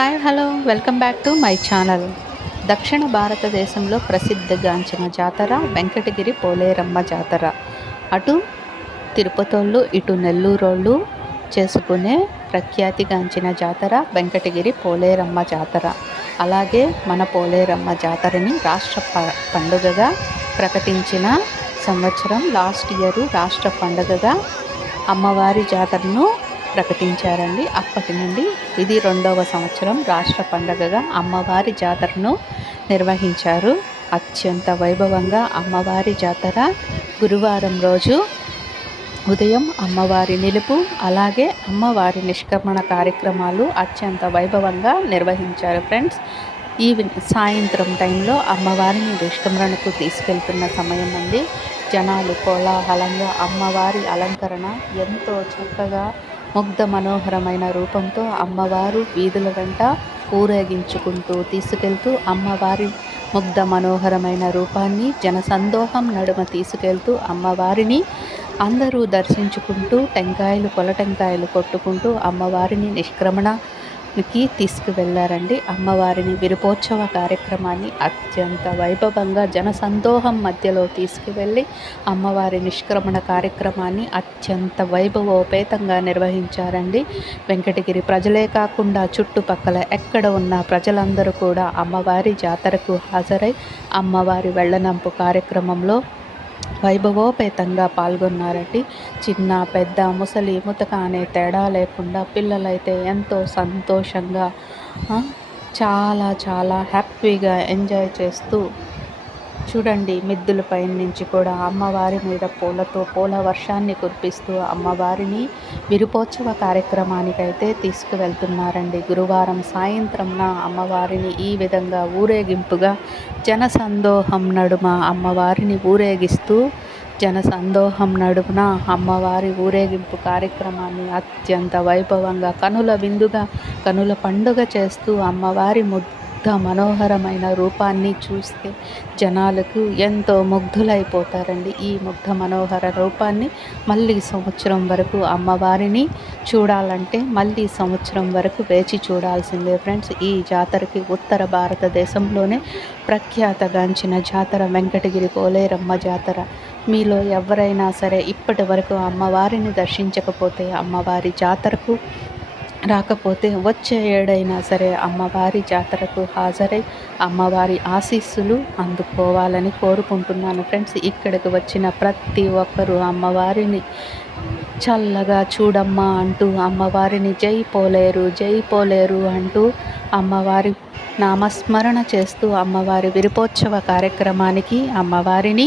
Hi hello welcome back to my channel దక్షిణ భారతదేశంలో ప్రసిద్ధిగాంచిన జాతర వెంకటగిరి పోలేరమ్మ జాతర. అటు తిరుపతోళ్ళు ఇటు నెల్లూరోళ్ళు చేసుకునే ప్రఖ్యాతిగాంచిన జాతర వెంకటగిరి పోలేరమ్మ జాతర. అలాగే మన పోలేరమ్మ జాతరని రాష్ట్ర పండుగగా ప్రకటించిన సంవత్సరం లాస్ట్ ఇయర్ రాష్ట్ర పండుగగా అమ్మవారి జాతరను ప్రకటించారండి. అప్పటి నుండి ఇది రెండవ సంవత్సరం రాష్ట్ర పండగగా అమ్మవారి జాతరను నిర్వహించారు. అత్యంత వైభవంగా అమ్మవారి జాతర గురువారం రోజు ఉదయం అమ్మవారి నిలుపు అలాగే అమ్మవారి నిష్క్రమణ కార్యక్రమాలు అత్యంత వైభవంగా నిర్వహించారు ఫ్రెండ్స్. ఈ సాయంత్రం టైంలో అమ్మవారిని నిష్క్రమణకు తీసుకెళ్తున్న సమయం ఉంది జనాలు కోలాహలంగా అమ్మవారి అలంకరణ ఎంతో చక్కగా ముగ్ధ మనోహరమైన రూపంతో అమ్మవారు వీధుల వెంట ఊరేగించుకుంటూ తీసుకెళ్తూ అమ్మవారి ముగ్ధ మనోహరమైన రూపాన్ని జనసందోహం నడుమ తీసుకెళ్తూ అమ్మవారిని అందరూ దర్శించుకుంటూ టెంకాయలు కొల టెంకాయలు కొట్టుకుంటూ అమ్మవారిని నిష్క్రమణ కి తీసుకువెళ్ళారండి అమ్మవారిని విరుపోత్సవ కార్యక్రమాన్ని అత్యంత వైభవంగా జనసందోహం మధ్యలో తీసుకువెళ్ళి అమ్మవారి నిష్క్రమణ కార్యక్రమాన్ని అత్యంత వైభవోపేతంగా నిర్వహించారండి. వెంకటగిరి ప్రజలే కాకుండా చుట్టుపక్కల ఎక్కడ ఉన్న ప్రజలందరూ కూడా అమ్మవారి జాతరకు హాజరై అమ్మవారి వెళ్ళనంపు కార్యక్రమంలో వైభవోపేతంగా పాల్గొన్నారండి చిన్న పెద్ద ముసలి ముతక అనే తేడా లేకుండా పిల్లలైతే ఎంతో సంతోషంగా చాలా చాలా హ్యాపీగా ఎంజాయ్ చేస్తూ చూడండి మిద్దుల పైన నుంచి కూడా అమ్మవారి మీద పూలతో పూల వర్షాన్ని కురిపిస్తూ అమ్మవారిని విరుపోత్సవ కార్యక్రమానికైతే తీసుకువెళ్తున్నారండి. గురువారం సాయంత్రంన అమ్మవారిని ఈ విధంగా ఊరేగింపుగా జనసందోహం నడుమ అమ్మవారిని ఊరేగిస్తూ జనసందోహం నడుమున అమ్మవారి ఊరేగింపు కార్యక్రమాన్ని అత్యంత వైభవంగా కనుల విందుగా కనుల పండుగ చేస్తూ అమ్మవారి ముద్దు ముగ్ధ మనోహరమైన రూపాన్ని చూస్తే జనాలకు ఎంతో ముగ్ధులైపోతారండి. ఈ ముగ్ధ మనోహర రూపాన్ని మళ్ళీ సంవత్సరం వరకు అమ్మవారిని చూడాలంటే మళ్ళీ సంవత్సరం వరకు వేచి చూడాల్సిందే ఫ్రెండ్స్. ఈ జాతరకి ఉత్తర భారతదేశంలోనే ప్రఖ్యాతగాంచిన జాతర వెంకటగిరి పోలేరమ్మ జాతర. మీలో ఎవరైనా సరే ఇప్పటి వరకు అమ్మవారిని దర్శించకపోతే అమ్మవారి జాతరకు రాకపోతే వచ్చే ఏడైనా సరే అమ్మవారి జాతరకు హాజరై అమ్మవారి ఆశీస్సులు అందుకోవాలని కోరుకుంటున్నాను. ఫ్రెండ్స్ ఇక్కడికి వచ్చిన ప్రతి ఒక్కరూ అమ్మవారిని చల్లగా చూడమ్మా అంటూ అమ్మవారిని జై పోలేరు జై పోలేరు అంటూ అమ్మవారి నామస్మరణ చేస్తూ అమ్మవారి విరుపోత్సవ కార్యక్రమానికి అమ్మవారిని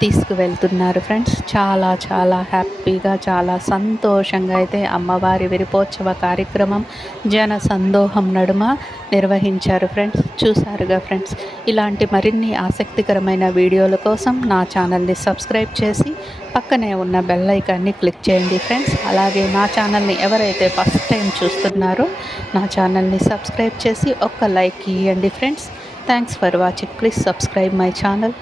తీసుకువెళ్తున్నారు ఫ్రెండ్స్. చాలా చాలా హ్యాపీగా చాలా సంతోషంగా అయితే అమ్మవారి విరుపోత్సవ కార్యక్రమం జన సందోహం నడుమ నిర్వహించారు ఫ్రెండ్స్. చూసారుగా ఫ్రెండ్స్. ఇలాంటి మరిన్ని ఆసక్తికరమైన వీడియోల కోసం నా ఛానల్ని సబ్స్క్రైబ్ చేసి పక్కనే ఉన్న బెల్ ఐకాన్ని క్లిక్ చేయండి ఫ్రెండ్స్. అలాగే నా ఛానల్ని ఎవరైతే ఫస్ట్ టైం చూస్తున్నారో నా ఛానల్ని సబ్స్క్రైబ్ చేసి ఒక్క లైక్ ఇవ్వండి friends. Thanks for watching. Please subscribe my channel.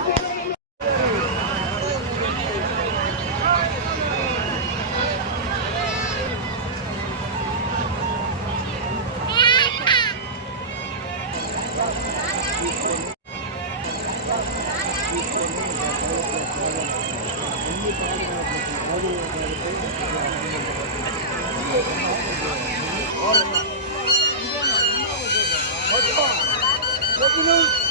어, 어. 여기는